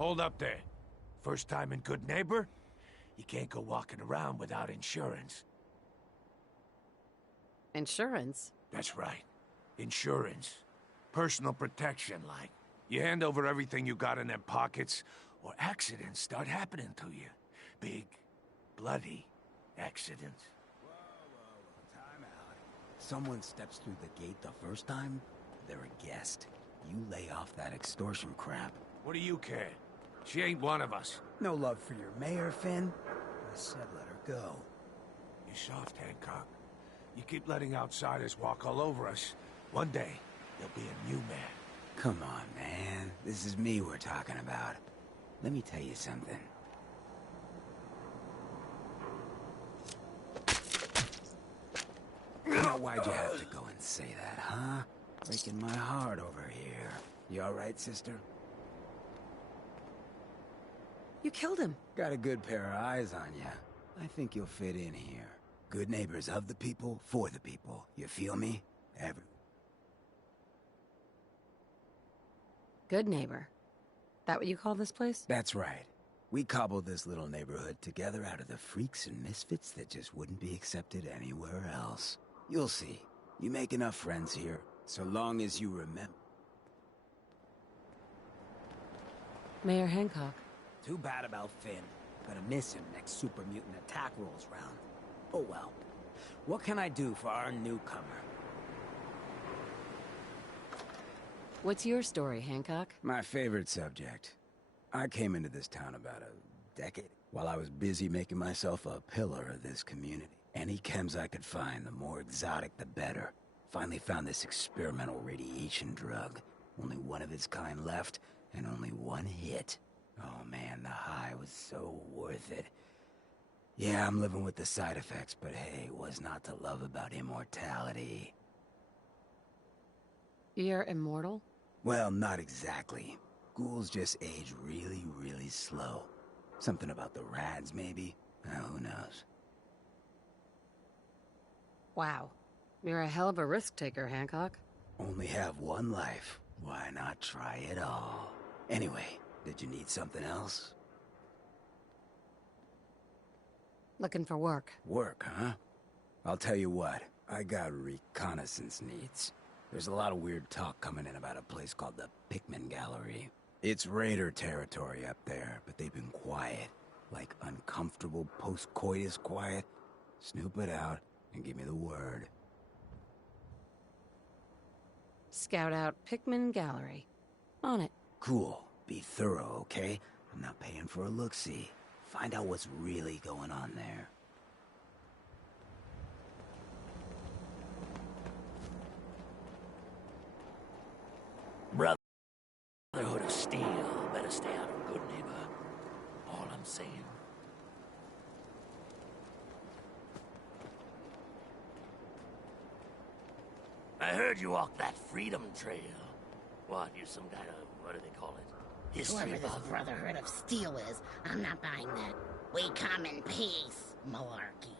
Hold up there. First time in Good Neighbor? You can't go walking around without insurance. Insurance? That's right. Insurance. Personal protection, like. You hand over everything you got in them pockets, or accidents start happening to you. Big, bloody accidents. Whoa, time out. Someone steps through the gate the first time, they're a guest. You lay off that extortion crap. What do you care? She ain't one of us. No love for your mayor, Finn? I said let her go. You soft, Hancock. You keep letting outsiders walk all over us. One day, there'll be a new man. Come on, man. This is me we're talking about. Let me tell you something. Now, why'd you have to go and say that, huh? Breaking my heart over here. You all right, sister? You killed him. Got a good pair of eyes on you. I think you'll fit in here. Good neighbors of the people, for the people. You feel me? Good neighbor. That what you call this place? That's right. We cobbled this little neighborhood together out of the freaks and misfits that just wouldn't be accepted anywhere else. You'll see. You make enough friends here, so long as you remember. Mayor Hancock. Too bad about Finn. Gonna miss him next super mutant attack rolls round. Oh well. What can I do for our newcomer? What's your story, Hancock? My favorite subject. I came into this town about a decade while I was busy making myself a pillar of this community. Any chems I could find, the more exotic the better. Finally found this experimental radiation drug. Only one of its kind left, and only one hit. Oh man, the high was so worth it. Yeah, I'm living with the side effects, but hey, what's not to love about immortality? You're immortal? Well, not exactly. Ghouls just age really, really slow. Something about the rads, maybe? Who knows? Wow. You're a hell of a risk taker, Hancock. Only have one life. Why not try it all? Anyway, did you need something else? Looking for work. Work, huh? I'll tell you what, I got reconnaissance needs. There's a lot of weird talk coming in about a place called the Pikmin Gallery. It's raider territory up there, but they've been quiet. Like uncomfortable post-coitus quiet. Snoop it out and give me the word. Scout out Pikmin Gallery. On it. Cool. Be thorough, okay? I'm not paying for a look-see. Find out what's really going on there. Brotherhood of Steel. Better stay out of Good Neighbor. All I'm saying. I heard you walk that Freedom Trail. What, you some kind of, what do they call it? History Whoever this buff? Brotherhood of Steel is, I'm not buying that. We come in peace, malarkey.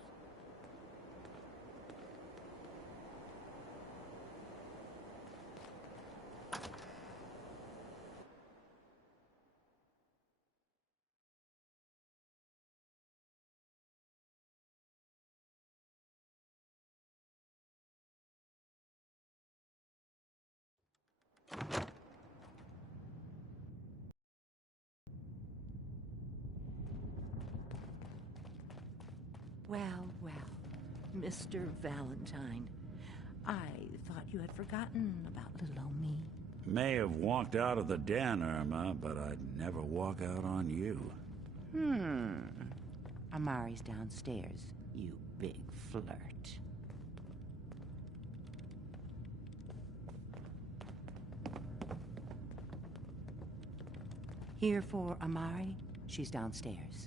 Well, well, Mr. Valentine. I thought you had forgotten about little old me. May have walked out of the den, Irma, but I'd never walk out on you. Amari's downstairs, you big flirt. Here for Amari? She's downstairs.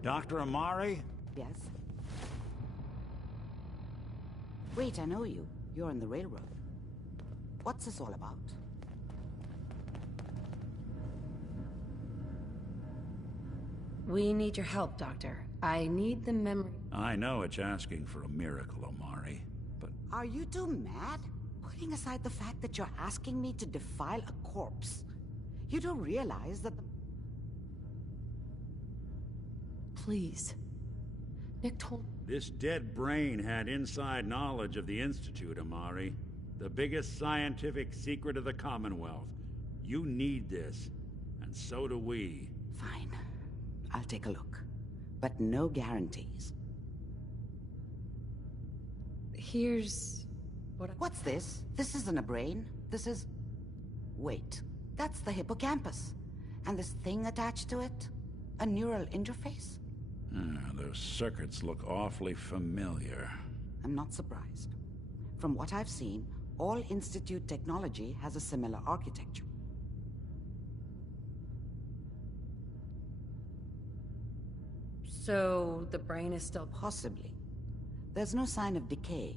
Dr. Amari? Yes? Wait, I know you. You're on the railroad. What's this all about? We need your help, Doctor. I need the memory. I know it's asking for a miracle, Omari, but Are you two mad? Putting aside the fact that you're asking me to defile a corpse, you don't realize that the... Please. Nick told... this dead brain had inside knowledge of the Institute, Omari. The biggest scientific secret of the Commonwealth. You need this, and so do we. Fine. I'll take a look. But no guarantees. Here's... What's this? This isn't a brain. This is... Wait. That's the hippocampus. And this thing attached to it? A neural interface? Those circuits look awfully familiar. I'm not surprised. From what I've seen, all Institute technology has a similar architecture. So, the brain is still... Possibly. There's no sign of decay.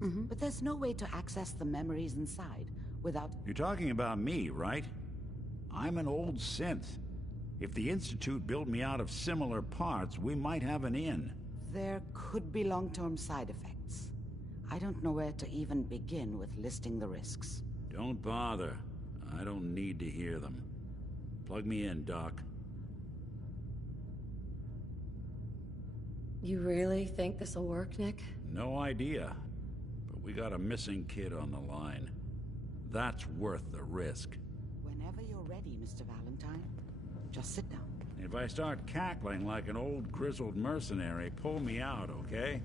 But there's no way to access the memories inside without... You're talking about me, right? I'm an old synth. If the Institute built me out of similar parts, we might have an in. There could be long-term side effects. I don't know where to even begin with listing the risks. Don't bother. I don't need to hear them. Plug me in, Doc. You really think this'll work, Nick? No idea. But we got a missing kid on the line. That's worth the risk. Whenever you're ready, Mr. Valentine, just sit down. If I start cackling like an old grizzled mercenary, pull me out, okay?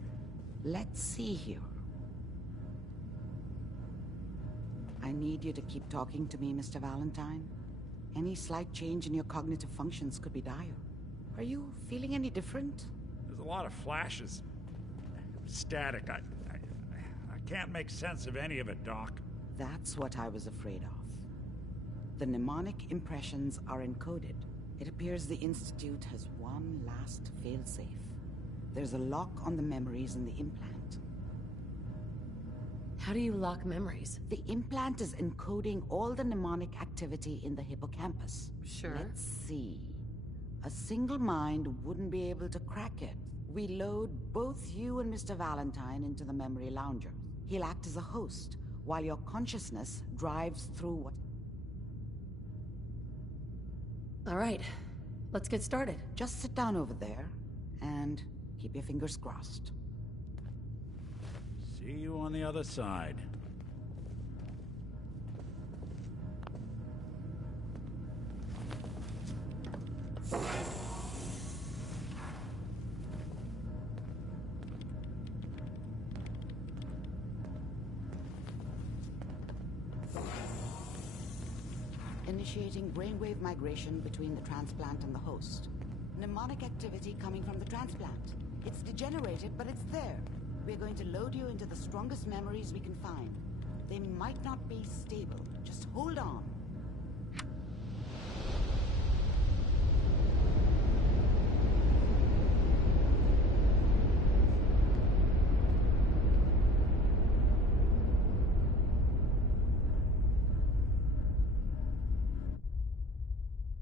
Let's see here. I need you to keep talking to me, Mr. Valentine. Any slight change in your cognitive functions could be dire. Are you feeling any different? There's a lot of flashes. Static. I can't make sense of any of it, Doc. That's what I was afraid of. The mnemonic impressions are encoded. It appears the Institute has one last failsafe. There's a lock on the memories in the implant. How do you lock memories? The implant is encoding all the mnemonic activity in the hippocampus. Sure. Let's see. A single mind wouldn't be able to crack it. We load both you and Mr. Valentine into the memory lounger. He'll act as a host, while your consciousness drives through what... All right. Let's get started. Just sit down over there, and keep your fingers crossed. See you on the other side. Initiating brainwave migration between the transplant and the host. Mnemonic activity coming from the transplant. It's degenerated, but it's there. We're going to load you into the strongest memories we can find. They might not be stable. Just hold on.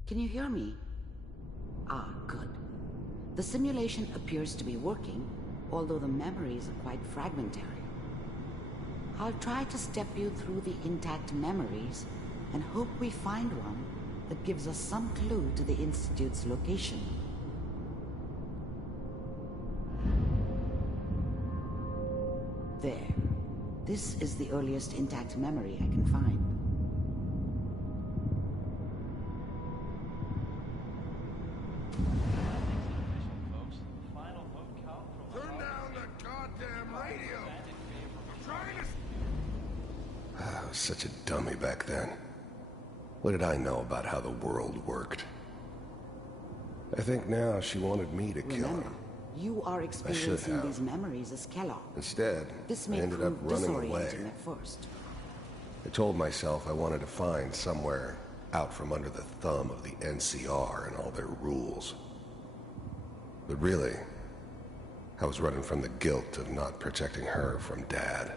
Can you hear me? Ah, good. The simulation appears to be working, although the memories are quite fragmentary. I'll try to step you through the intact memories and hope we find one that gives us some clue to the Institute's location. There. This is the earliest intact memory I can find. Turn down the goddamn radio! I'm trying to... I was such a dummy back then. What did I know about how the world worked? I think now she wanted me to kill Remember, him. you are experiencing have. these memories as Kellogg. Instead, This I may ended up prove running away. disorienting at first. I told myself I wanted to find somewhere out from under the thumb of the NCR and all their rules. But really, I was running from the guilt of not protecting her from Dad.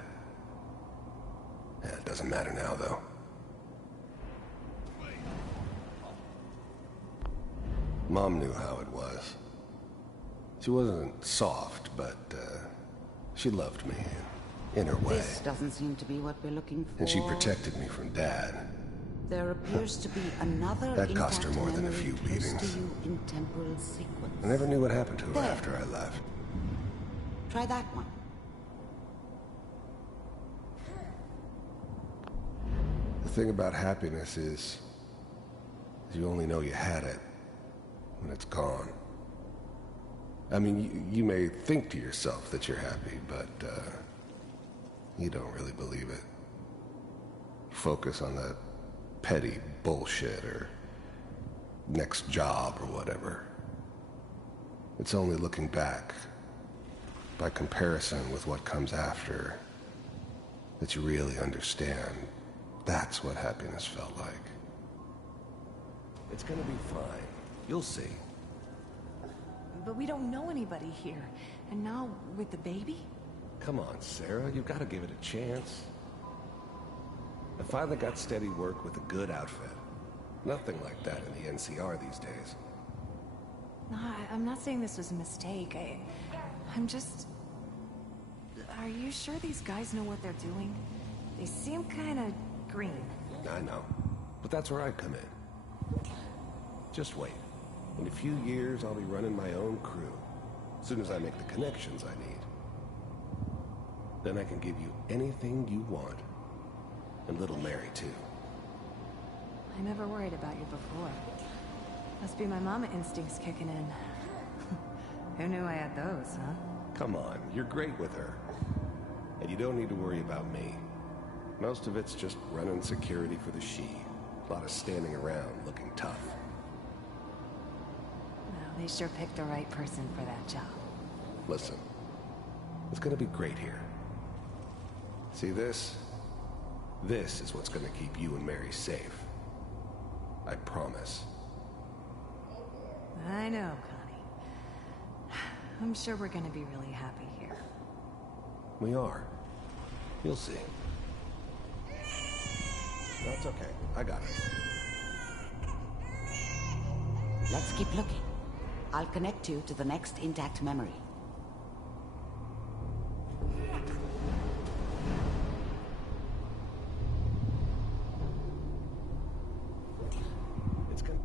It doesn't matter now, though. Mom knew how it was. She wasn't soft, but she loved me in her way. This doesn't seem to be what we're looking for. And she protected me from Dad. There appears to be another That cost her intact more than a memory few close beatings. to you in temporal sequence. I never knew what happened to her There. after I left. Try that one. The thing about happiness is you only know you had it when it's gone. I mean, you may think to yourself that you're happy, but you don't really believe it. You focus on that petty bullshit or next job or whatever. It's only looking back, by comparison with what comes after, that you really understand. That's what happiness felt like. It's gonna be fine. You'll see. But we don't know anybody here. And now, with the baby? Come on, Sarah. You've got to give it a chance. I finally got steady work with a good outfit. Nothing like that in the NCR these days. No, I'm not saying this was a mistake. I'm just... Are you sure these guys know what they're doing? They seem kind of green. I know. But that's where I come in. Just wait. In a few years, I'll be running my own crew. As soon as I make the connections I need. Then I can give you anything you want. And little Mary, too. I never worried about you before. Must be my mama instincts kicking in. Who knew I had those, huh? Come on, you're great with her. And you don't need to worry about me. Most of it's just running security for the she. A lot of standing around looking tough. Well, they sure picked the right person for that job. Listen, it's gonna be great here. See this? This is what's gonna keep you and Mary safe. I promise. I know, Connie. I'm sure we're gonna be really happy here. We are. You'll see. That's okay. I got it. Let's keep looking. I'll connect you to the next intact memory. It's gonna...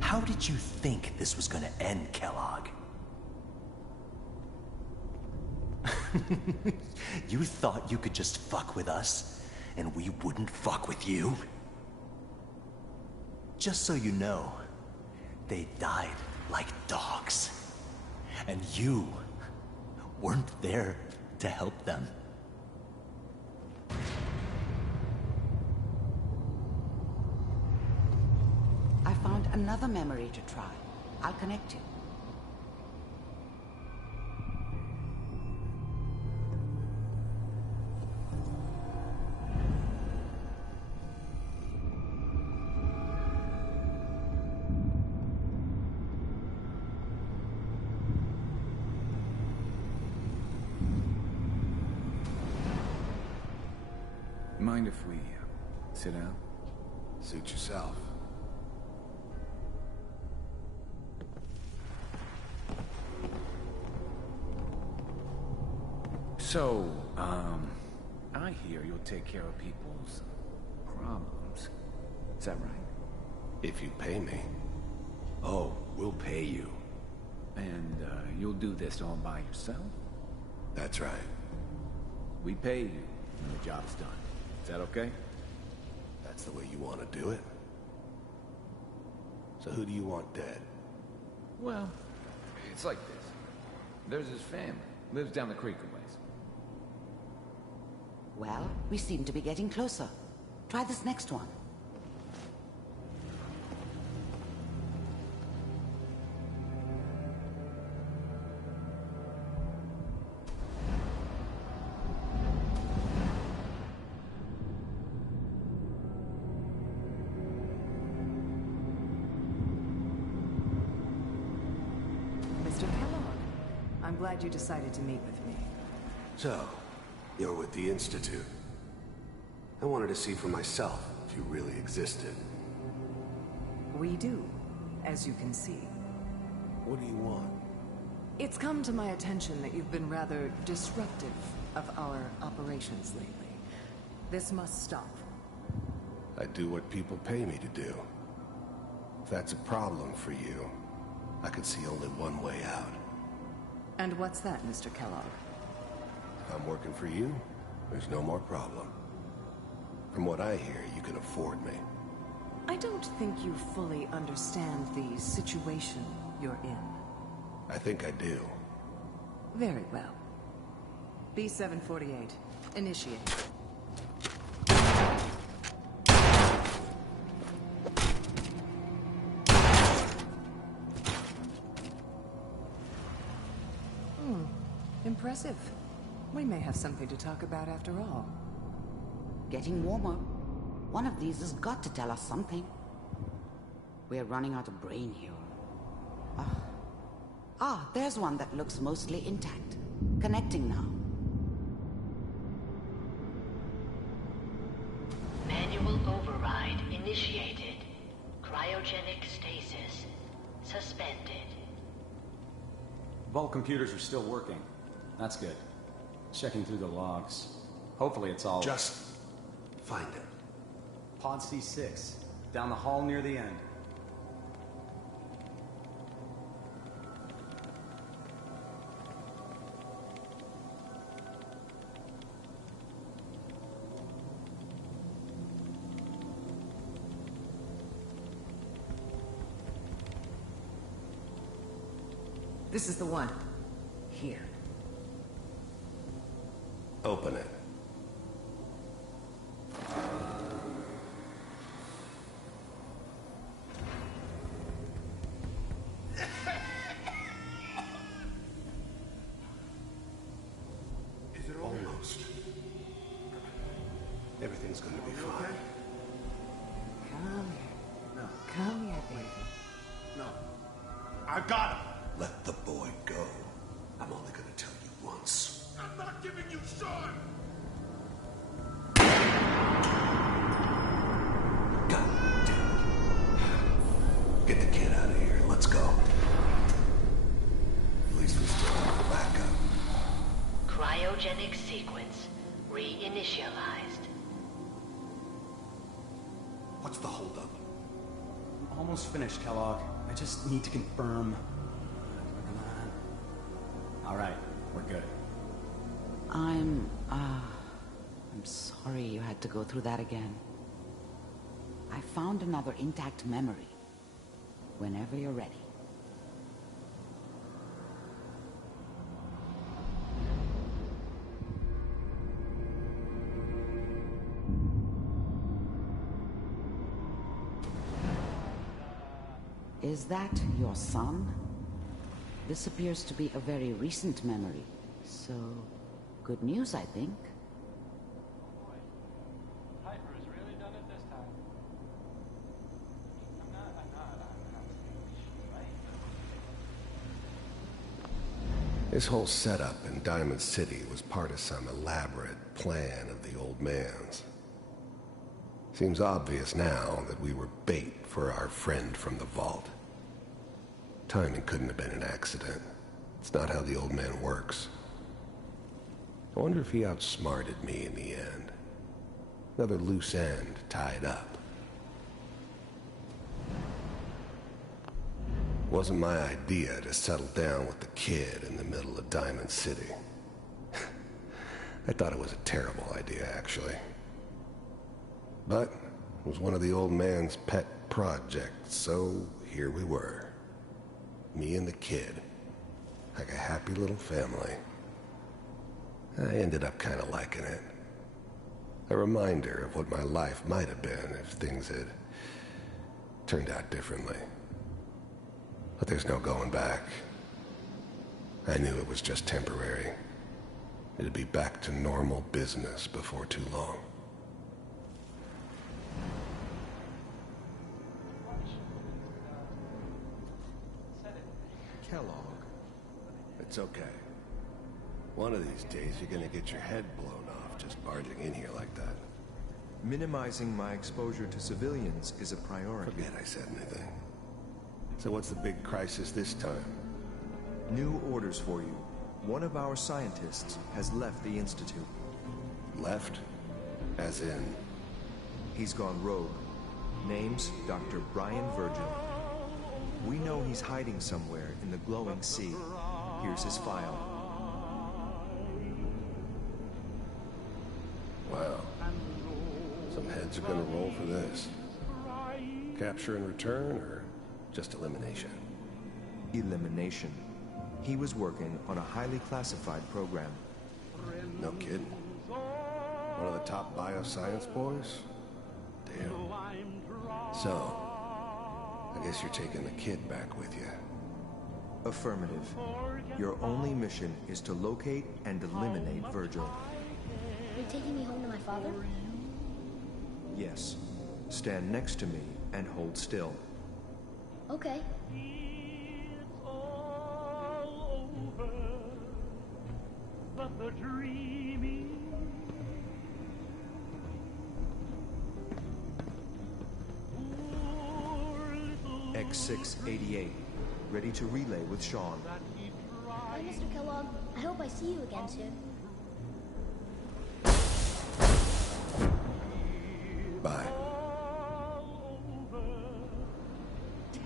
How did you think this was gonna end, Kellogg? You thought you could just fuck with us, and we wouldn't fuck with you? Just so you know, they died like dogs. And you weren't there to help them. I found another memory to try. I'll connect you. Mind if we sit down? Suit yourself. So, I hear you'll take care of people's problems. Is that right? If you pay me. Oh, we'll pay you. And, you'll do this all by yourself? That's right. We pay you when the job's done. Is that okay? That's the way you want to do it. So who do you want dead? Well, it's like this. There's his family. Lives down the creek a ways. Well, we seem to be getting closer. Try this next one. Mr. Kellogg. I'm glad you decided to meet with me. So, you're with the Institute. I wanted to see for myself if you really existed. We do, as you can see. What do you want? It's come to my attention that you've been rather disruptive of our operations lately. This must stop. I do what people pay me to do. If that's a problem for you, I could see only one way out. And what's that, Mr. Kellogg? If I'm working for you, there's no more problem. From what I hear, you can afford me. I don't think you fully understand the situation you're in. I think I do. Very well. B-748, initiate. Impressive. We may have something to talk about after all. Getting warmer. One of these has got to tell us something. We're running out of brain here. There's one that looks mostly intact. Connecting now. Manual override initiated. Cryogenic stasis suspended. Vault computers are still working. That's good. Checking through the logs. Hopefully it's all... Just find it. Pod C6. Down the hall near the end. This is the one. Here. Open it. Is it almost? Everything's gonna be fine. Come here. No. Come here, baby. No. I got him. Let the boy go. I'm only gonna tell you once. I'm not giving you Sean! God damn it. Get the kid out of here. Let's go. At least we still have the backup. Cryogenic sequence reinitialized. What's the holdup? I'm almost finished, Kellogg. I just need to confirm. Come on. All right, we're good. I'm sorry you had to go through that again. I found another intact memory. Whenever you're ready. Is that your son? This appears to be a very recent memory, so good news, I think. Piper's really done it this time. I'm not This whole setup in Diamond City was part of some elaborate plan of the old man's. Seems obvious now that we were bait for our friend from the vault. Timing couldn't have been an accident. It's not how the old man works. I wonder if he outsmarted me in the end. Another loose end tied up. Wasn't my idea to settle down with the kid in the middle of Diamond City. I thought it was a terrible idea, actually. But it was one of the old man's pet projects, so here we were. Me and the kid. Like a happy little family. I ended up kind of liking it. A reminder of what my life might have been if things had turned out differently. But there's no going back. I knew it was just temporary. It'd be back to normal business before too long. Kellogg, It's okay. One of these days, you're gonna get your head blown off just barging in here like that. Minimizing my exposure to civilians is a priority. Forget I said anything. So what's the big crisis this time? New orders for you. One of our scientists has left the Institute. Left? As in? He's gone rogue. Name's Dr. Brian Virgil. We know he's hiding somewhere in the glowing sea. Here's his file. Wow. Some heads are gonna roll for this. Capture and return, or just elimination? Elimination. He was working on a highly classified program. No kidding. One of the top bioscience boys? Damn. So, I guess you're taking the kid back with you. Affirmative. Your only mission is to locate and eliminate Virgil. Are you taking me home to my father? Yes. Stand next to me and hold still. Okay. X688, ready to relay with Sean. Bye, Mr. Kellogg. I hope I see you again soon. Bye.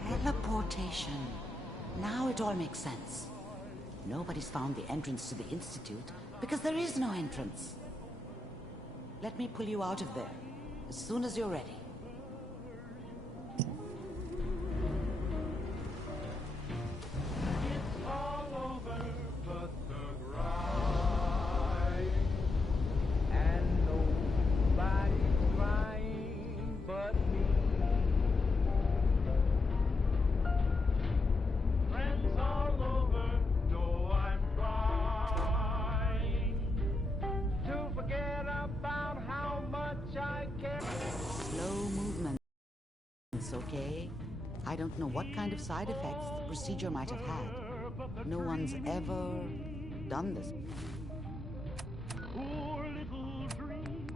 Teleportation. Now it all makes sense. Nobody's found the entrance to the Institute because there is no entrance. Let me pull you out of there as soon as you're ready. Okay? I don't know what kind of side effects the procedure might have had. No one's ever done this. Poor little dreams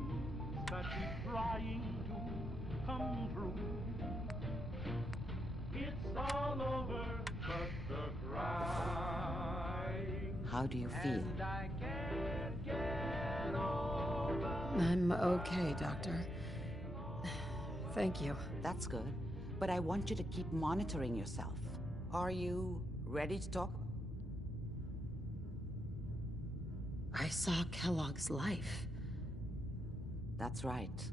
that keep trying to come true. It's all over but the crying. How do you feel? I'm okay, Doctor. Thank you. That's good. But I want you to keep monitoring yourself. Are you ready to talk? I saw Kellogg's life. That's right.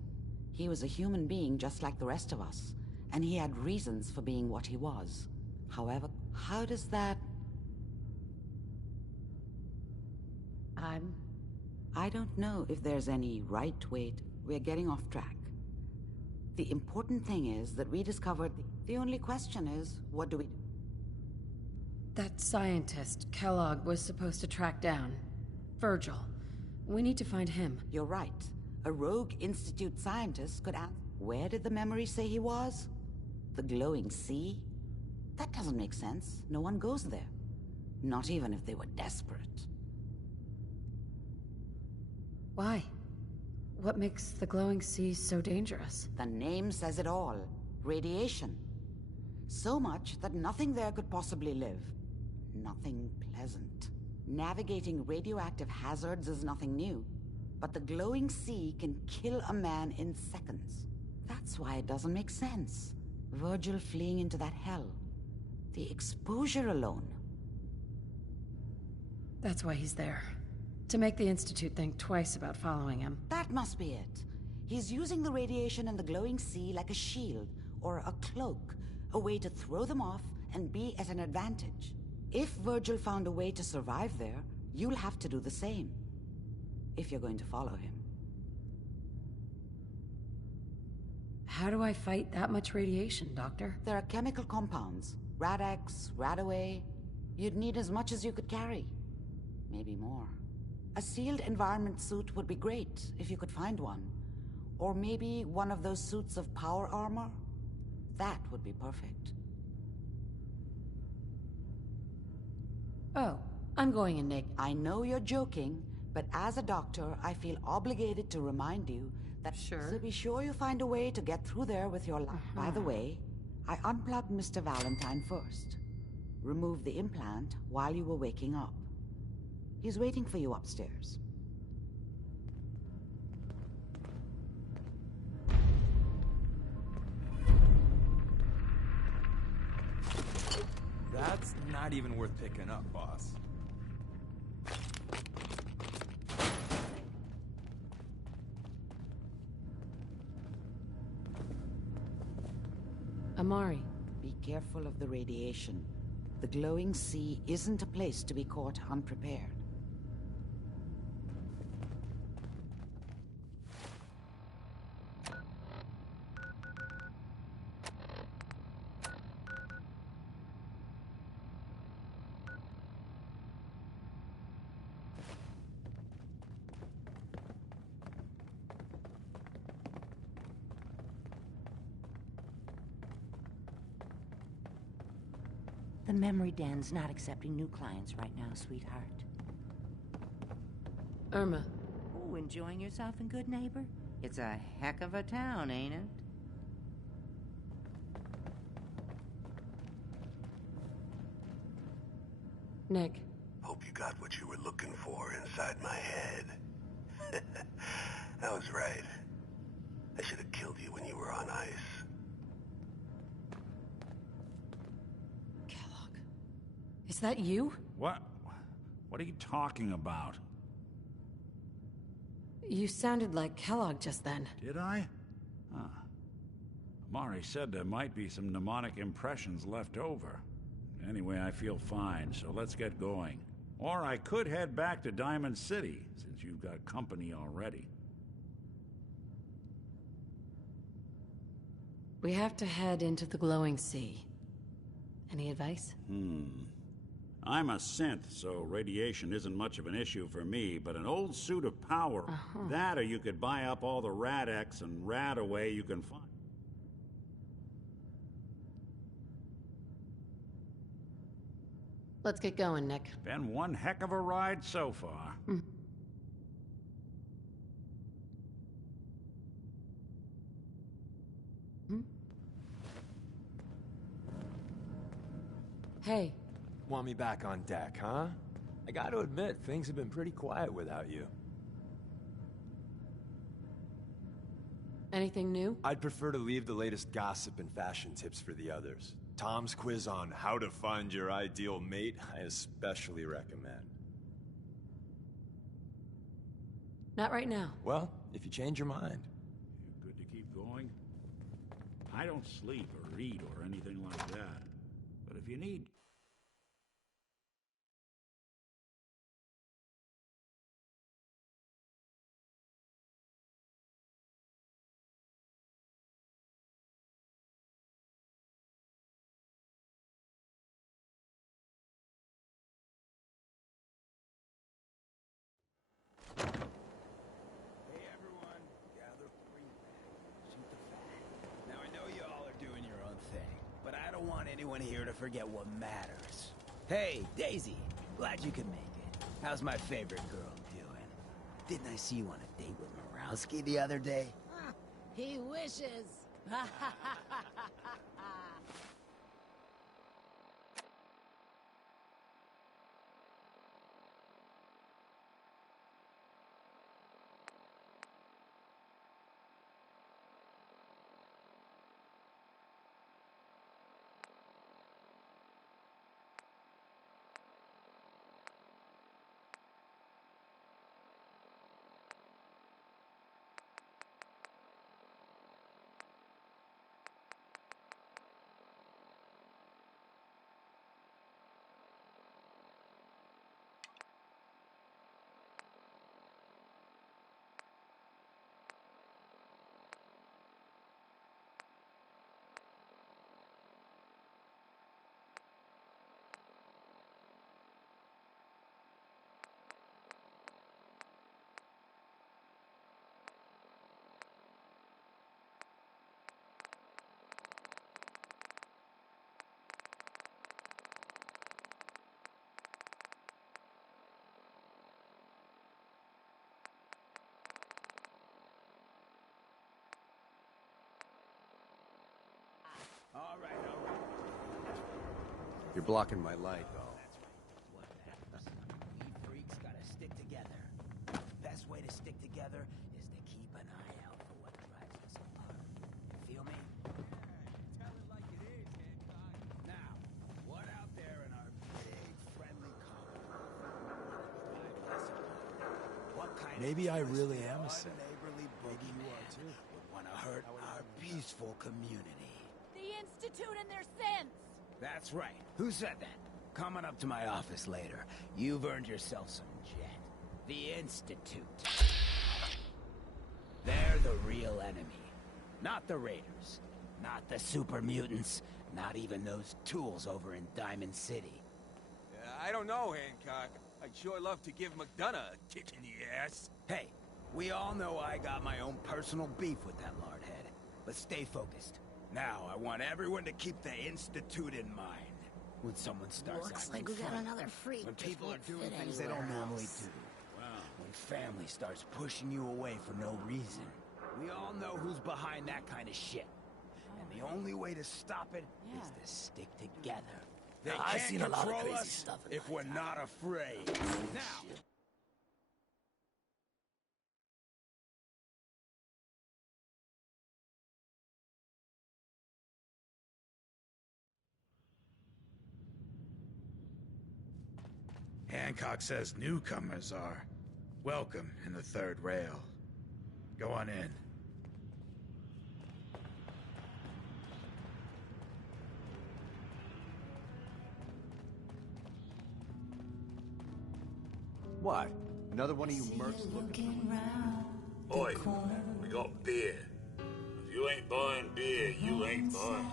He was a human being just like the rest of us. And he had reasons for being what he was. However, how does that... I don't know if there's any right way to... We're getting off track. The important thing is that we discovered... The only question is, what do we do? That scientist Kellogg was supposed to track down. Virgil. We need to find him. You're right. A rogue Institute scientist could ask... Where did the memory say he was? The glowing sea? That doesn't make sense. No one goes there. Not even if they were desperate. Why? What makes the glowing sea so dangerous? The name says it all. Radiation. So much that nothing there could possibly live. Nothing pleasant. Navigating radioactive hazards is nothing new. But the glowing sea can kill a man in seconds. That's why it doesn't make sense. Virgil fleeing into that hell. The exposure alone. That's why he's there. To make the Institute think twice about following him. That must be it. He's using the radiation and the glowing sea like a shield, or a cloak, a way to throw them off and be at an advantage. If Virgil found a way to survive there, you'll have to do the same. If you're going to follow him. How do I fight that much radiation, Doctor? There are chemical compounds. Rad-X, Radaway. You'd need as much as you could carry. Maybe more. A sealed environment suit would be great, if you could find one. Or maybe one of those suits of power armor? That would be perfect. Oh, I'm going in, Nick. I know you're joking, but as a doctor, I feel obligated to remind you that... Sure. So be sure you find a way to get through there with your life. By the way, I unplugged Mr. Valentine first. Removed the implant while you were waking up. He's waiting for you upstairs. That's not even worth picking up, boss. Amari. Be careful of the radiation. The glowing sea isn't a place to be caught unprepared. The memory den's not accepting new clients right now, sweetheart. Irma. Oh, enjoying yourself in Good Neighbor? It's a heck of a town, ain't it? Nick. Hope you got what you were looking for inside my head. I was right. I should have killed you when you were on ice. Is that you? What? What are you talking about? You sounded like Kellogg just then. Did I? Huh. Amari said there might be some mnemonic impressions left over. Anyway, I feel fine, so let's get going. Or I could head back to Diamond City, since you've got company already. We have to head into the glowing sea. Any advice? I'm a synth, so radiation isn't much of an issue for me, but an old suit of power, that or you could buy up all the Rad-X and Rad-Away you can find. Let's get going, Nick. Been one heck of a ride so far. Hey. Want me back on deck, huh? I gotta admit, things have been pretty quiet without you. Anything new? I'd prefer to leave the latest gossip and fashion tips for the others. Tom's quiz on how to find your ideal mate, I especially recommend. Not right now. Well, if you change your mind. You good to keep going? I don't sleep or read or anything like that. But if you need... Hey everyone, gather, bring back, shoot the fat. Now I know you all are doing your own thing, but I don't want anyone here to forget what matters. Hey, Daisy, glad you could make it. How's my favorite girl doing? Didn't I see you on a date with Morowski the other day? He wishes. You're blocking my light. We freaks gotta stick together. The best way to stick together is to keep an eye out for what drives us apart. Feel me? Tell it like it is, Hancock. Now, what out there in our big, friendly what kind Maybe of I really am a simp. simp. Neighborly boogeyman would want to hurt our peaceful community. The Institute and their sins! That's right. Who said that? Coming up to my office later. You've earned yourself some jet. The Institute. They're the real enemy. Not the Raiders. Not the super mutants. Not even those tools over in Diamond City. I don't know, Hancock. I'd sure love to give McDonough a kick in the ass. Hey, we all know I got my own personal beef with that lardhead. But stay focused. Now, I want everyone to keep the Institute in mind. When someone starts Looks acting like we got funny, another freak. when that people are won't doing fit things they don't anywhere normally else. do, when family starts pushing you away for no reason. We all know who's behind that kind of shit. And the only way to stop it is to stick together. They I've can't seen a lot of control crazy us stuff in if we're not afraid. Now, Hancock says newcomers are welcome in the third rail. Go on in. What? Another one of you mercs looking? Oi, we got beer. If you ain't buying beer, you ain't buying.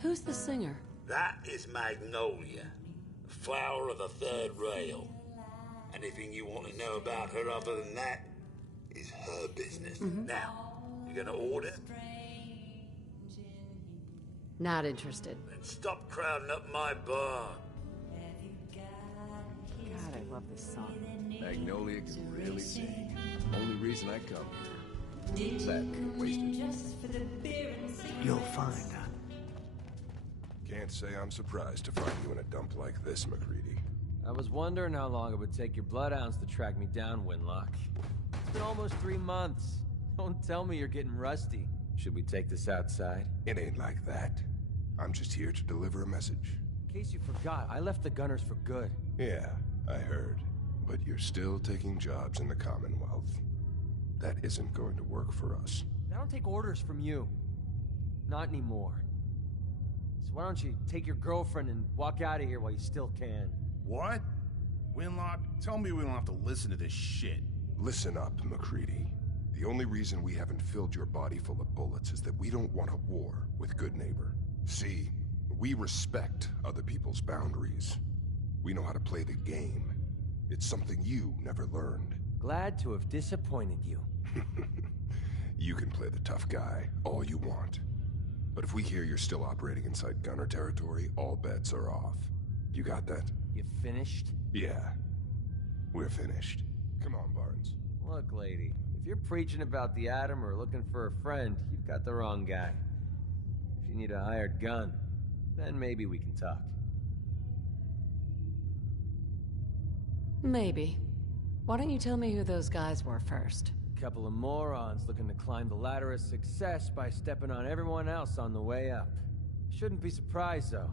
Who's the singer? That is Magnolia, the flower of the third rail. Anything you want to know about her other than that is her business. Now, you gonna order? Not interested. Then stop crowding up my bar. God, I love this song. Magnolia can really sing. Only reason I come here. That wasted. You'll find her. Can't say I'm surprised to find you in a dump like this, McCready. I was wondering how long it would take your bloodhounds to track me down, Winlock. It's been almost 3 months. Don't tell me you're getting rusty. Should we take this outside? It ain't like that. I'm just here to deliver a message. In case you forgot, I left the Gunners for good. Yeah, I heard. But you're still taking jobs in the Commonwealth. That isn't going to work for us. I don't take orders from you. Not anymore. So why don't you take your girlfriend and walk out of here while you still can? What? Winlock, tell me we don't have to listen to this shit. Listen up, McCready. The only reason we haven't filled your body full of bullets is that we don't want a war with Good Neighbor. See, we respect other people's boundaries. We know how to play the game. It's something you never learned. Glad to have disappointed you. You can play the tough guy all you want. But if we hear you're still operating inside Gunner territory, all bets are off. You got that? You finished? Yeah. We're finished. Come on, Barnes. Look, lady, if you're preaching about the atom or looking for a friend, you've got the wrong guy. If you need a hired gun, then maybe we can talk. Maybe. Why don't you tell me who those guys were first? A couple of morons looking to climb the ladder of success by stepping on everyone else on the way up. Shouldn't be surprised, though.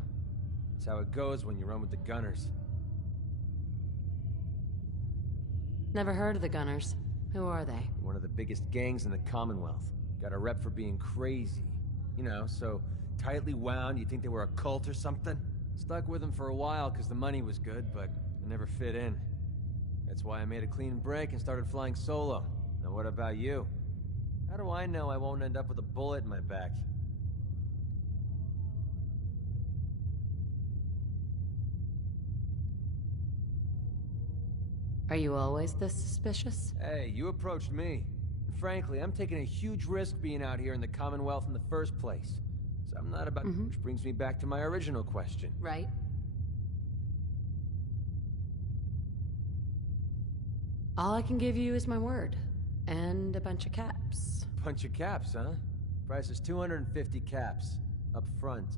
That's how it goes when you run with the Gunners. Never heard of the Gunners. Who are they? One of the biggest gangs in the Commonwealth. Got a rep for being crazy. You know, so tightly wound you'd think they were a cult or something. Stuck with them for a while because the money was good, but it never fit in. That's why I made a clean break and started flying solo. Now what about you? How do I know I won't end up with a bullet in my back? Are you always this suspicious? Hey, you approached me. And frankly, I'm taking a huge risk being out here in the Commonwealth in the first place. So I'm not about... Which brings me back to my original question. Right. All I can give you is my word. And a bunch of caps. Bunch of caps, huh? Price is 250 caps. Up front.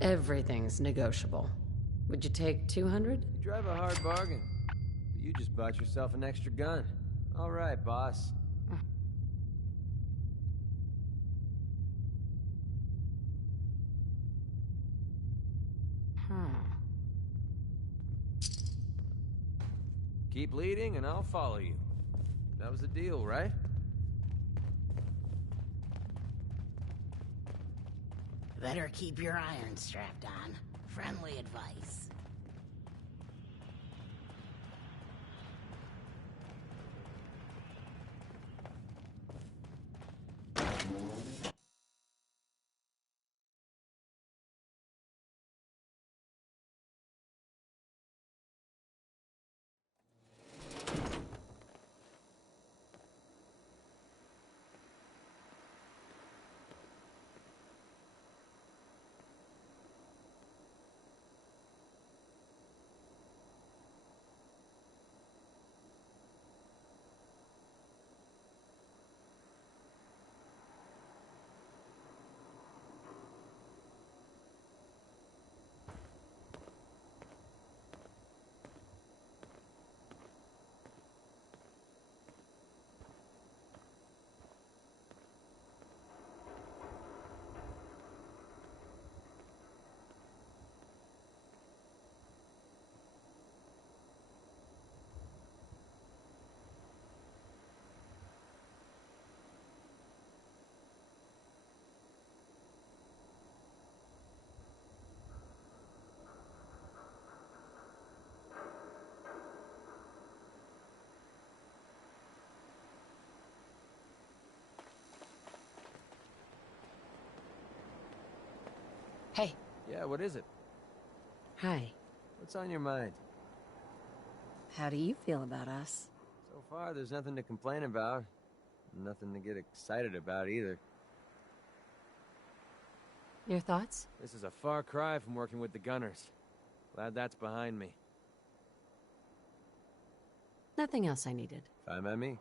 Everything's negotiable. Would you take 200? You drive a hard bargain. But you just bought yourself an extra gun. All right, boss. Keep leading and I'll follow you. That was the deal, right? Better keep your iron strapped on. Friendly advice. Hey. Yeah, what is it? Hi. What's on your mind? How do you feel about us? So far, there's nothing to complain about. Nothing to get excited about either. Your thoughts? This is a far cry from working with the Gunners. Glad that's behind me. Nothing else I needed. Fine by me.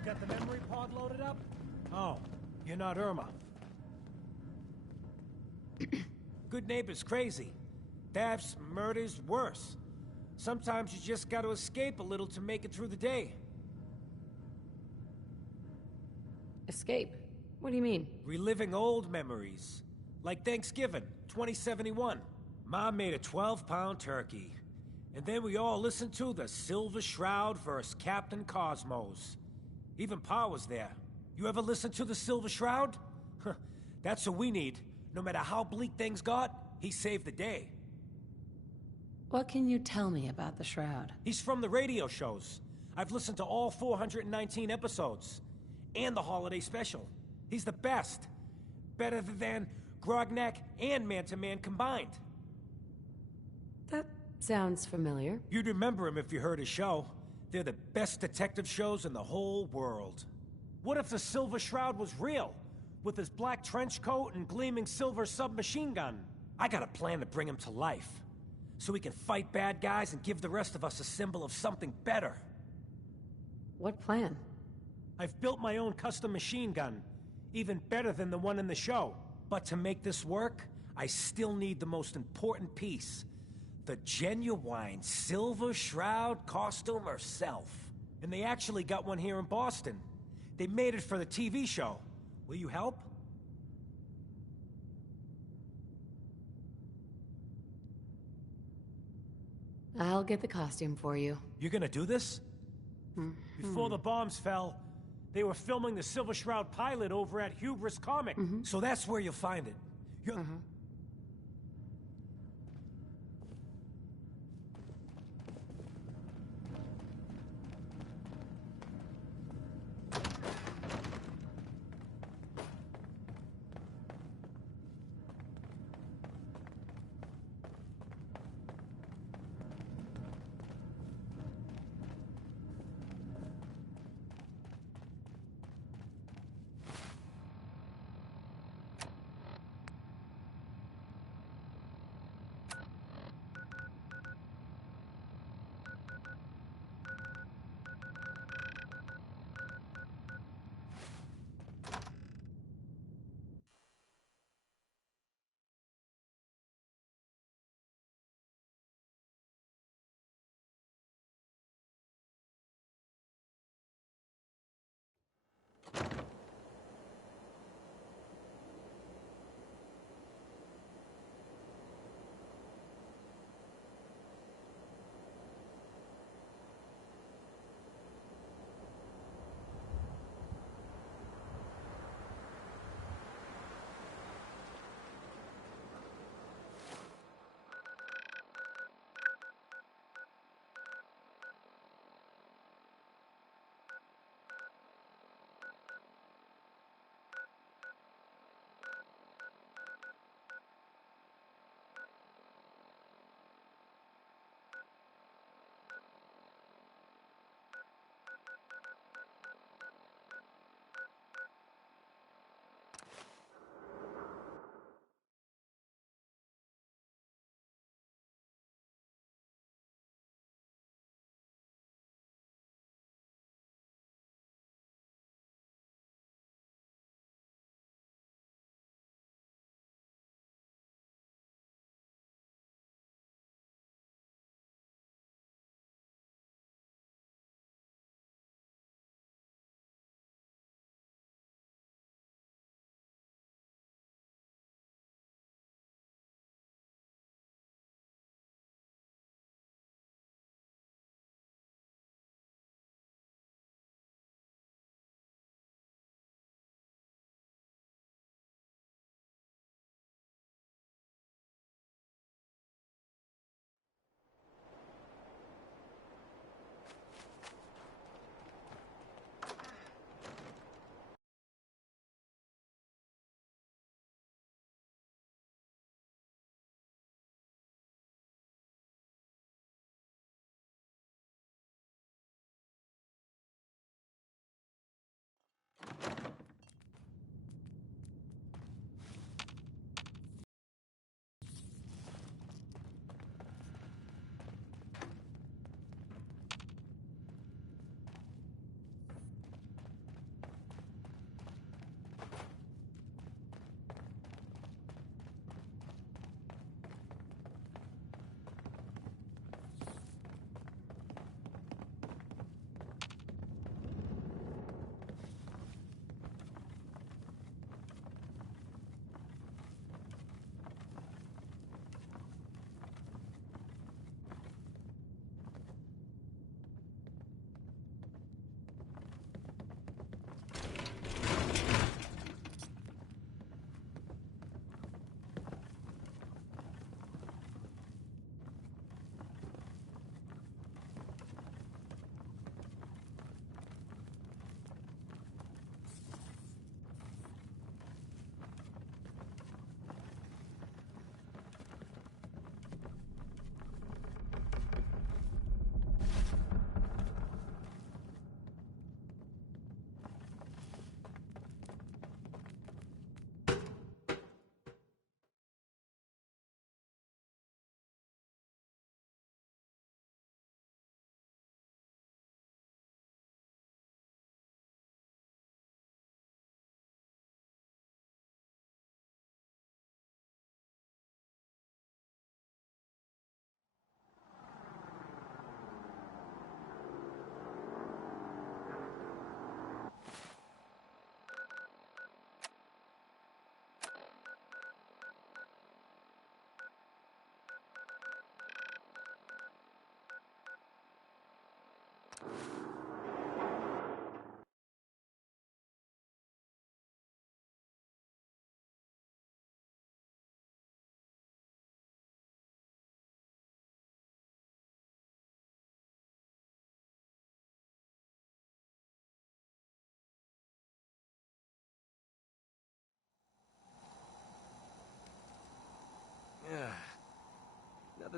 You got the memory pod loaded up? Oh, you're not Irma. Good neighbor's crazy. Thefts, murders, worse. Sometimes you just gotta escape a little to make it through the day. Escape? What do you mean? Reliving old memories. Like Thanksgiving, 2071. Mom made a 12-pound turkey. And then we all listened to the Silver Shroud vs. Captain Cosmos. Even Pa was there. You ever listen to the Silver Shroud? That's what we need. No matter how bleak things got, he saved the day. What can you tell me about the Shroud? He's from the radio shows. I've listened to all 419 episodes. And the holiday special. He's the best. Better than Grognak and Man-to-Man combined. That sounds familiar. You'd remember him if you heard his show. They're the best detective shows in the whole world. What if the Silver Shroud was real? With his black trench coat and gleaming silver submachine gun? I got a plan to bring him to life. So we can fight bad guys and give the rest of us a symbol of something better. What plan? I've built my own custom machine gun. Even better than the one in the show. But to make this work, I still need the most important piece. The genuine Silver Shroud costume herself. And they actually got one here in Boston. They made it for the TV show. Will you help? I'll get the costume for you. You're gonna do this? Before the bombs fell, they were filming the Silver Shroud pilot over at Hubris Comic. So that's where you'll find it.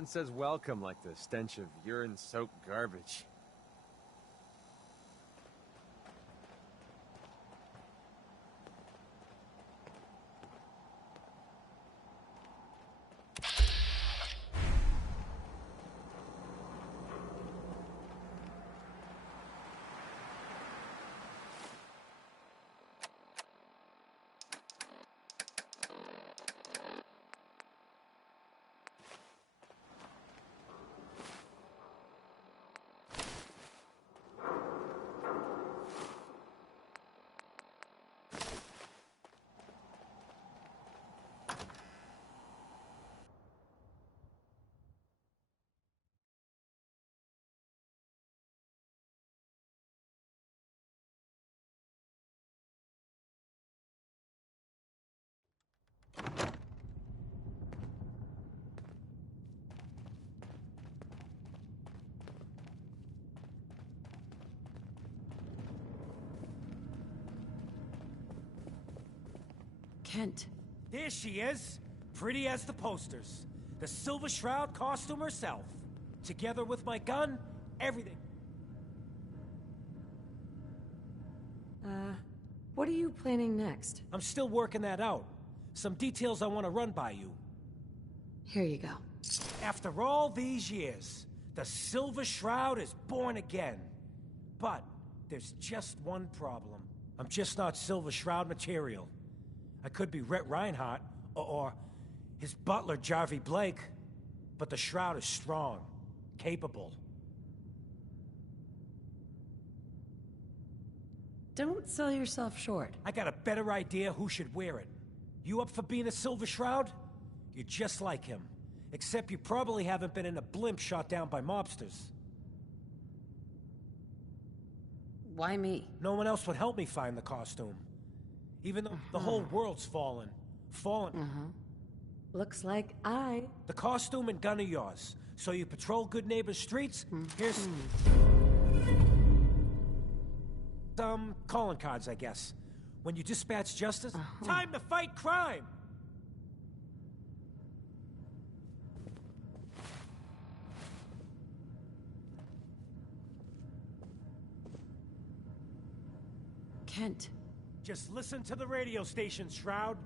Nothing says welcome like the stench of urine-soaked garbage. Kent. There she is, pretty as the posters. The Silver Shroud costume herself. Together with my gun, everything. What are you planning next? I'm still working that out. Some details I want to run by you. Here you go. After all these years, the Silver Shroud is born again. But there's just one problem. I'm just not Silver Shroud material. I could be Rhett Reinhardt, or his butler, Jarvie Blake. But the Shroud is strong, capable. Don't sell yourself short. I got a better idea who should wear it. You up for being a Silver Shroud? You're just like him. Except you probably haven't been in a blimp shot down by mobsters. Why me? No one else would help me find the costume. Even though the whole world's fallen. Looks like The costume and gun are yours. So you patrol Good Neighbor streets? Here's... some calling cards, I guess. When you dispatch justice, time to fight crime! Kent. Just listen to the radio station, Shroud.